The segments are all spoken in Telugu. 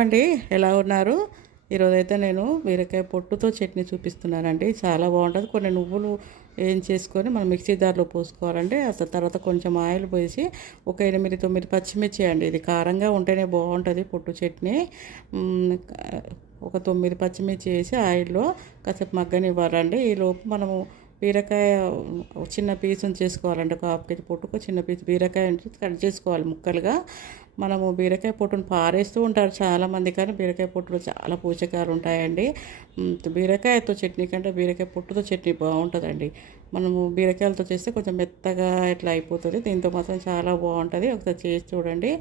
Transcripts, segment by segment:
అండి, ఎలా ఉన్నారు? ఈరోజైతే నేను బీరకాయ పొట్టుతో చట్నీ చూపిస్తున్నానండి. చాలా బాగుంటుంది. కొన్ని నువ్వులు ఏం చేసుకొని మనం మిక్సీ జార్లో పోసుకోవాలండి. అసలు తర్వాత కొంచెం ఆయిల్ పోసి ఒక 8, 9 పచ్చిమిర్చి అండి. ఇది కారంగా ఉంటేనే బాగుంటుంది పొట్టు చట్నీ. ఒక 9 పచ్చిమిర్చి వేసి ఆయిల్లో కాసేపు మగ్గనివ్వాలండి. ఈలోపు మనము బీరకాయ చిన్న పీసుని చేసుకోవాలండి. ఒక హాఫ్ కేజీ పొట్టుకు చిన్న పీసు బీరకాయ కట్ చేసుకోవాలి ముక్కలుగా. మనము బీరకాయ పొట్టును పారేస్తూ ఉంటారు చాలామంది, కానీ బీరకాయ పొట్టులో చాలా పోషకాలు ఉంటాయండి. బీరకాయతో చట్నీ కంటే బీరకాయ పొట్టుతో చట్నీ బాగుంటుందండి. మనము బీరకాయలతో చేస్తే కొంచెం మెత్తగా ఇట్లా అయిపోతుంది. దీంతో మాత్రం చాలా బాగుంటుంది. ఒకసారి చేసి చూడండి.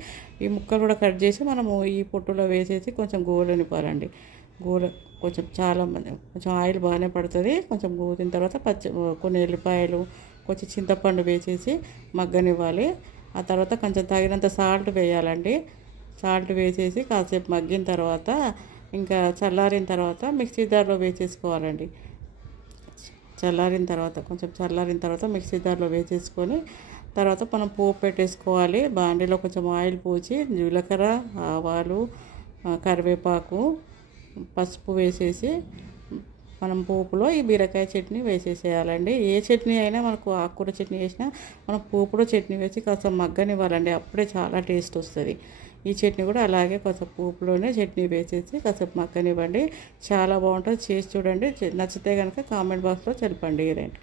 ఈ ముక్కలు కూడా కట్ చేసి మనము ఈ పొట్టులో వేసేసి కొంచెం గోలనివ్వాలండి. గోల కొంచెం కొంచెం ఆయిల్ బాగానే పడుతుంది. కొంచెం గోదిన తర్వాత కొన్ని ఎల్లిపాయలు, కొంచెం చింతపండు వేసేసి మగ్గనివ్వాలి. ఆ తర్వాత కొంచెం తగినంత సాల్ట్ వేయాలండి. సాల్ట్ వేసేసి కాసేపు మగ్గిన తర్వాత ఇంకా చల్లారిన తర్వాత మిక్సీ జార్లో వేసేసుకోవాలండి. కొంచెం చల్లారిన తర్వాత మిక్సీ జార్లో వేసేసుకొని తర్వాత మనం పోపు పెట్టేసుకోవాలి. బాండీలో కొంచెం ఆయిల్ పోసి జీలకర్ర, ఆవాలు, కరివేపాకు, పసుపు వేసేసి మనం పోపులో ఈ బీరకాయ చట్నీ వేసేసేయాలండి. ఏ చట్నీ అయినా మనకు ఆకుకూర చట్నీ వేసినా మనం పోపులో చట్నీ వేసి కాస్త మగ్గనివ్వాలండి. అప్పుడే చాలా టేస్ట్ వస్తుంది. ఈ చట్నీ కూడా అలాగే కొంచెం పోపులోనే చట్నీ వేసేసి కాసేపు మగ్గనివ్వండి. చాలా బాగుంటుంది. చేసి చూడండి. నచ్చితే కనుక కామెంట్ బాక్స్లో తెలపండి. రండి.